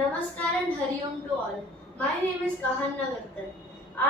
Namaskar and Hari Om to all. My name is Kahaan Nagarkar.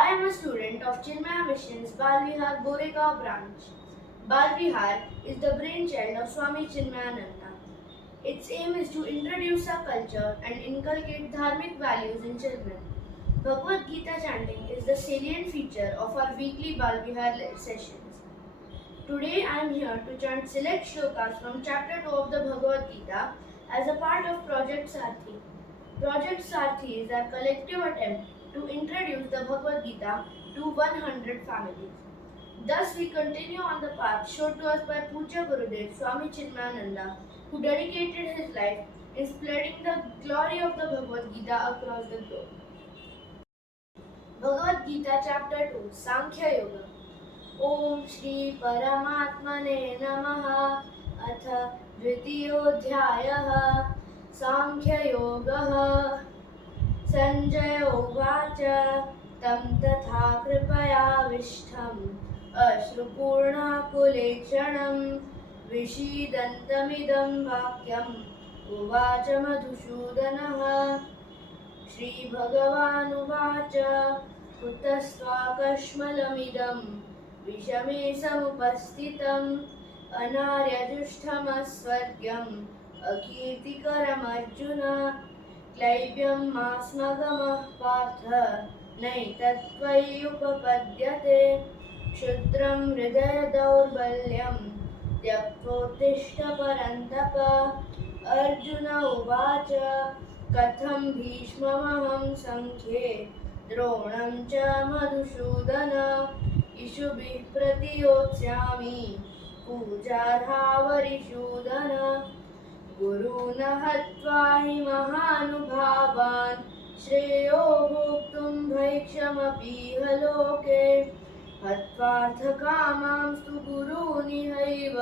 I am a student of Chinmaya Mission's Balvihar Goregaon branch. Balvihar is the brainchild of Swami Chinmayananda. Its aim is to introduce our culture and inculcate dharmic values in children. Bhagavad Gita chanting is the salient feature of our weekly Balvihar sessions. Today I am here to chant select shlokas from chapter 2 of the Bhagavad Gita as a part of Project Saarathi. Project Saarathi is our collective attempt to introduce the Bhagavad Gita to 100 families. Thus, we continue on the path showed to us by Puja Gurudev Swami Chinmayananda, who dedicated his life in spreading the glory of the Bhagavad Gita across the globe. Bhagavad Gita Chapter 2 Sankhya Yoga. Om Shri Paramatmane Namaha अथ द्वितीयोऽध्यायः सांख्ययोगः संजय उवाच तं तथा कृपयाविष्टम् अश्रुपूर्णाकुलेक्षणं विषीदन्तमिदं वाक्यम् उवाच मधुसूदनः श्रीभगवानुवाच कुतस्त्वाकश्मलमिदं विषमे समुपस्थितम् अनार्यजुष्टमस्वर्ग्यम् अकीर्तिकरमर्जुन क्लैब्यं मास्मगमः पार्थ नैतत्त्वय्युपपद्यते क्षुद्रं हृदयदौर्बल्यं त्यक्तोत्तिष्ठ परन्तप अर्जुन उवाच कथं भीष्ममहं सङ्ख्ये द्रोणं च मधुसूदन इषुभिः प्रतियोत्स्यामि पूजार्हावरिसूदन गुरून् हत्वा हि महानुभावान् श्रेयो भोक्तुं भैक्षमपीह लोके हत्वार्थकामांस्तु गुरूनिहैव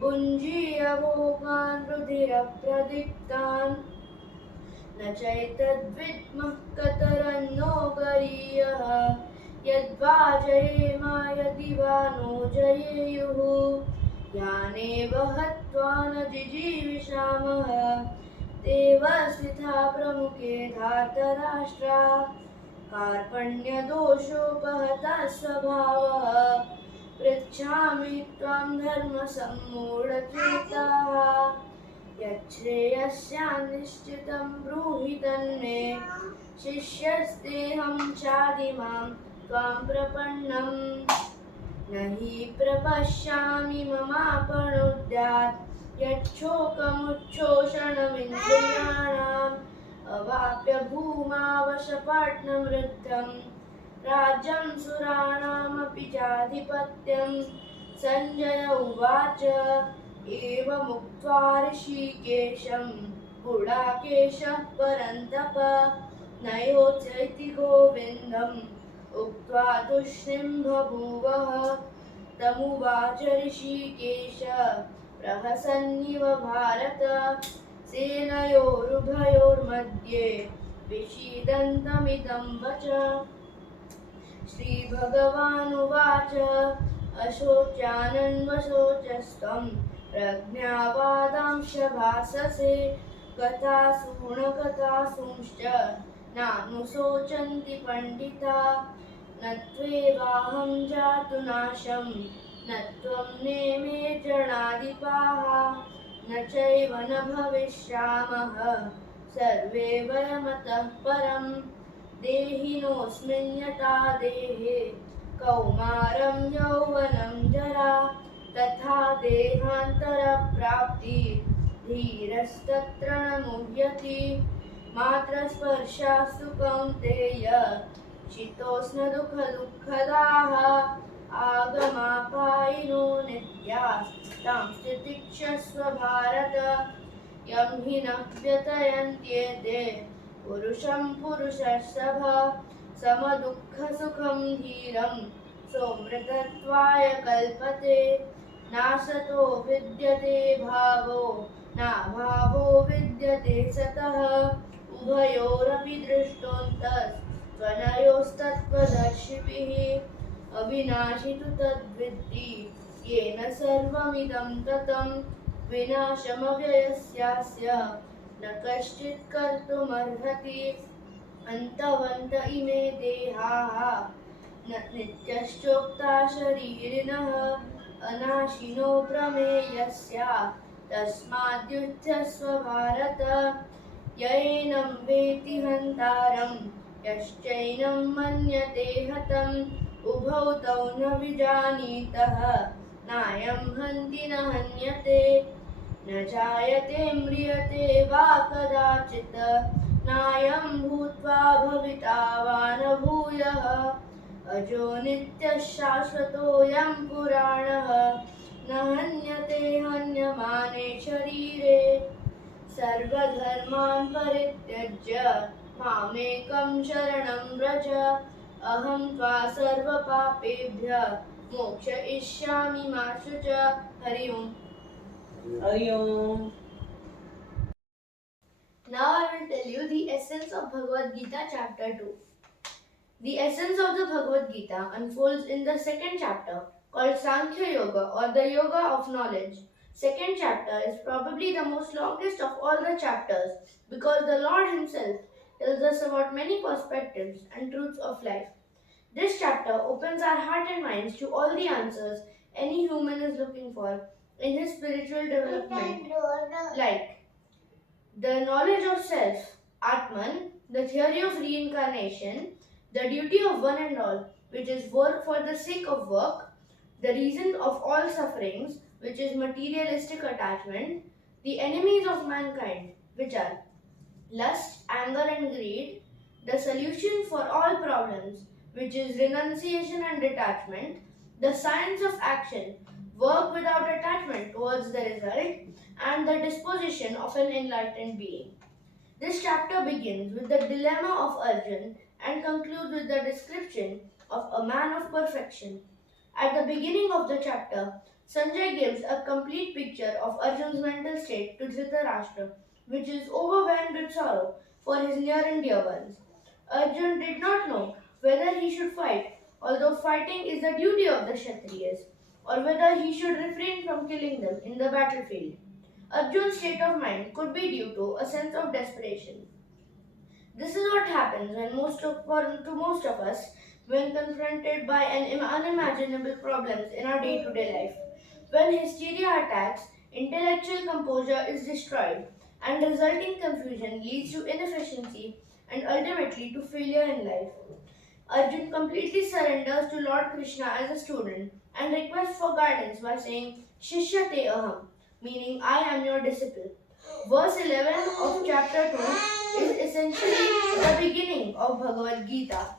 भुञ्जीय भोगान् रुधिरप्रदिक्तान् न चैतद्विद्मः कतरन्नो गरीयः यद्वा जयेम यदि वा नो जयेयुः यानेव हत्वा न जिजीविषामः देव स्थिता प्रमुखे धार्तराष्ट्रा कार्पण्यदोषोपहता स्वभावः पृच्छामि त्वां धर्मसम्मूढचेताः यच्छ्रेयस्यान्निश्चितं ब्रूहि तन्मे शिष्यस्तेऽहं चादिमां त्वां प्रपन्नम् न हि प्रपश्यामि ममापणोद्यात् यच्छोकमुच्छोषणमिन्द्रियाणाम् अवाप्य भूमावशपाट्नमृद्धं राज्यं सुराणामपि चाधिपत्यं सञ्जय उवाच एवमुक्त्वा ऋषिकेशं गुडाकेशः परन्तप न योत्स्यैति गोविन्दम् उक्त्वा तूष्णीं बभूवः तमुवाच ऋषिकेश प्रहसन्निव भारत सेनयोरुभयोर्मध्ये विषीदन्तमिदं वच श्रीभगवानुवाच अशोच्यानन्वशोचस्त्वं प्रज्ञावादांश भाससे कथासूनकथासूंश्च नानुशोचन्ति पण्डिता न त्वेवाहं जातु नाशं न त्वं नेमे जनाधिपाः न चैव न भविष्यामः सर्वे वयमतः परं देहिनोऽस्मिन् यथा देहे कौमारं यौवनं जरा तथा देहान्तरप्राप्ति धीरस्तत्र न मुह्यति मात्रस्पर्शास्तु कौन्तेय शीतोष्णदुःखदाः आगमापायिनो नित्यास्तां तितिक्षस्व भारत यं हि न व्यतयन्त्येते पुरुषं पुरुषर्षभ समदुःखसुखं धीरं सोमृतत्वाय कल्पते नासतो विद्यते भावो नाभावो विद्यते सतः उभयोरपि दृष्टोऽन्तस्त्वनयोस्तत्त्वदर्शिभिः अविनाशि तु तद्विद्धि येन सर्वमिदं ततं विनाशमव्ययस्यास्य न कश्चित् कर्तुमर्हति अन्तवन्त इमे देहाः न नित्यश्चोक्ता शरीरिणः अनाशिनो प्रमेयस्य तस्माद्युध्यस्व भारत यैनं वेति हन्तारं यश्चैनं मन्यते हतम् उभौ तौ न विजानीतः नायं हन्ति न हन्यते न जायते म्रियते वा कदाचित् नायं भूत्वा भविता वा न भूयः अजो नित्यः शाश्वतोऽयं पुराणः न हन्यते हन्यमाने शरीरे सर्वधर्मान् परित्यज्य मामेकं शरणं व्रज अहं त्वा सर्वपापेभ्यः मोक्षयिष्यामि मा शुच हरि ओम्. Hari Om. Now I will tell you the essence of Bhagavad Gita chapter 2. The essence of the Bhagavad Gita unfolds in the second chapter called Sankhya Yoga or the Yoga of Knowledge. Second chapter is probably the most longest of all the chapters because the Lord himself tells us about many perspectives and truths of life. This chapter opens our heart and minds to all the answers any human is looking for in his spiritual development, like the knowledge of self, Atman, the theory of reincarnation, the duty of one and all, which is work for the sake of work, the reason of all sufferings, which is materialistic attachment, the enemies of mankind, which are lust, anger, and greed, the solution for all problems, which is renunciation and detachment, the science of action, work without attachment towards the result, and the disposition of an enlightened being. This chapter begins with the dilemma of Arjun and concludes with the description of a man of perfection. At the beginning of the chapter, Sanjay gives a complete picture of Arjun's mental state to Dhritarashtra, which is overwhelmed with sorrow for his near and dear ones. Arjun did not know whether he should fight, although fighting is the duty of the Kshatriyas, or whether he should refrain from killing them in the battlefield. Arjun's state of mind could be due to a sense of desperation. This is what happens when to most of us when confronted by unimaginable problems in our day-to-day life. When hysteria attacks, intellectual composure is destroyed, and resulting confusion leads to inefficiency and ultimately to failure in life. Arjun completely surrenders to Lord Krishna as a student and requests for guidance by saying, Shishyate aham, meaning I am your disciple. Verse 11 of chapter 2 is essentially the beginning of Bhagavad Gita.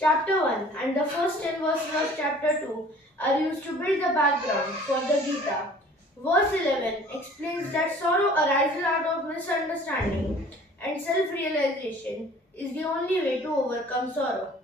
Chapter 1 and the first 10 verses of chapter 2 are used to build the background for the Gita. Verse 11 explains that sorrow arises out of misunderstanding and self realization is the only way to overcome sorrow.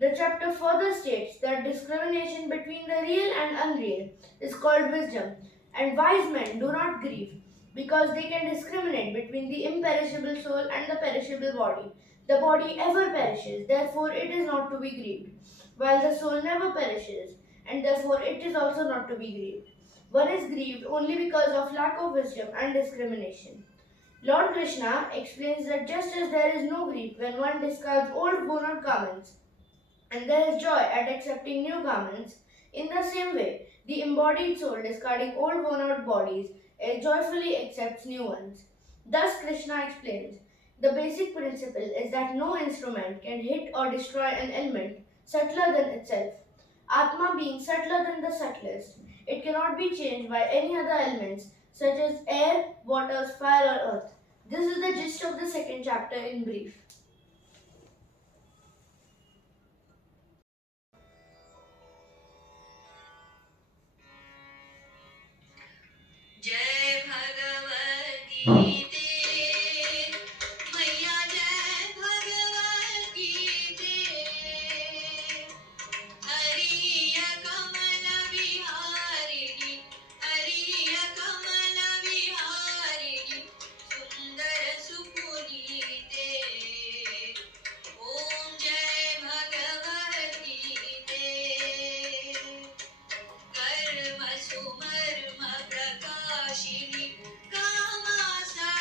The chapter further states that discrimination between the real and unreal is called wisdom, and wise men do not grieve because they can discriminate between the imperishable soul and the perishable body. The body ever perishes, therefore it is not to be grieved, while the soul never perishes, and therefore it is also not to be grieved. One is grieved only because of lack of wisdom and discrimination. Lord Krishna explains that just as there is no grief when one discards old worn-out garments, and there is joy at accepting new garments, in the same way, the embodied soul discarding old worn-out bodies joyfully accepts new ones. Thus, Krishna explains, the basic principle is that no instrument can hit or destroy an element subtler than itself. Atma being subtler than the subtlest, it cannot be changed by any other elements such as air, water, fire, or earth. This is the gist of the second chapter in brief. जय भगवत गीते मैया जय भगवत गीते हरिय कमल विहारिणि हरिय कमल विहारिणि सुंदर सुपुनीते ओम जय भगवत गीते कर्म सुमर्म प्रकाशिनि कामासार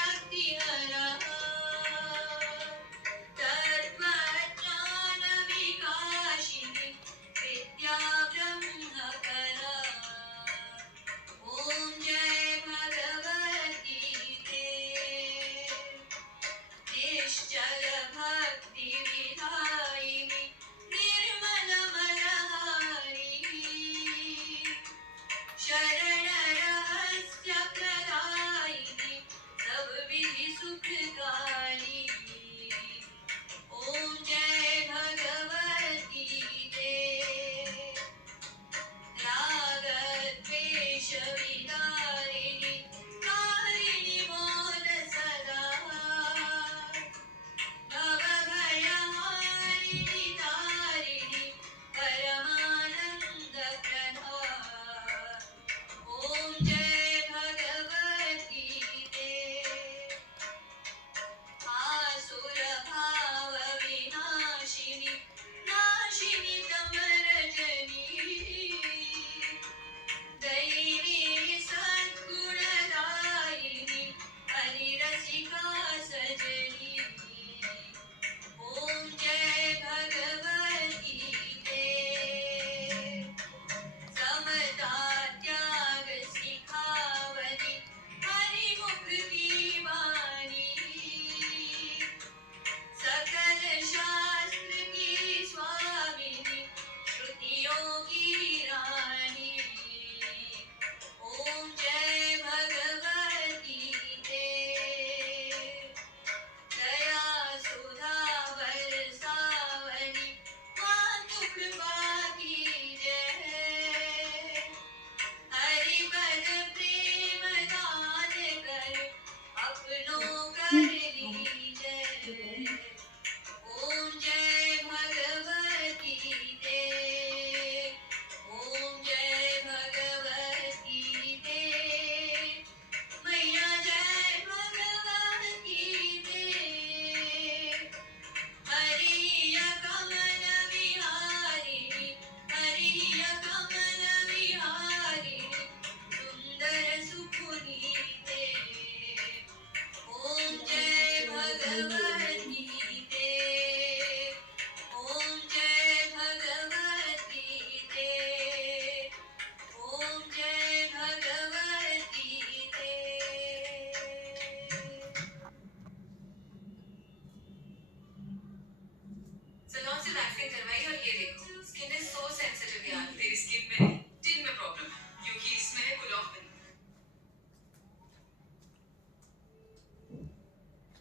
salon से waxing करवाई और ये देखो स्किन इज सो सेंसिटिव यार तेरी स्किन में नहीं स्किन में प्रॉब्लम है क्योंकि इसमें है गुलाब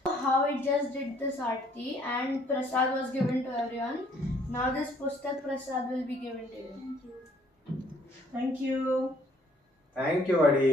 How it just did the Saarathi and prasad was given to everyone. Now this Pustak prasad will be given to you. Thank you. Thank you, Adi.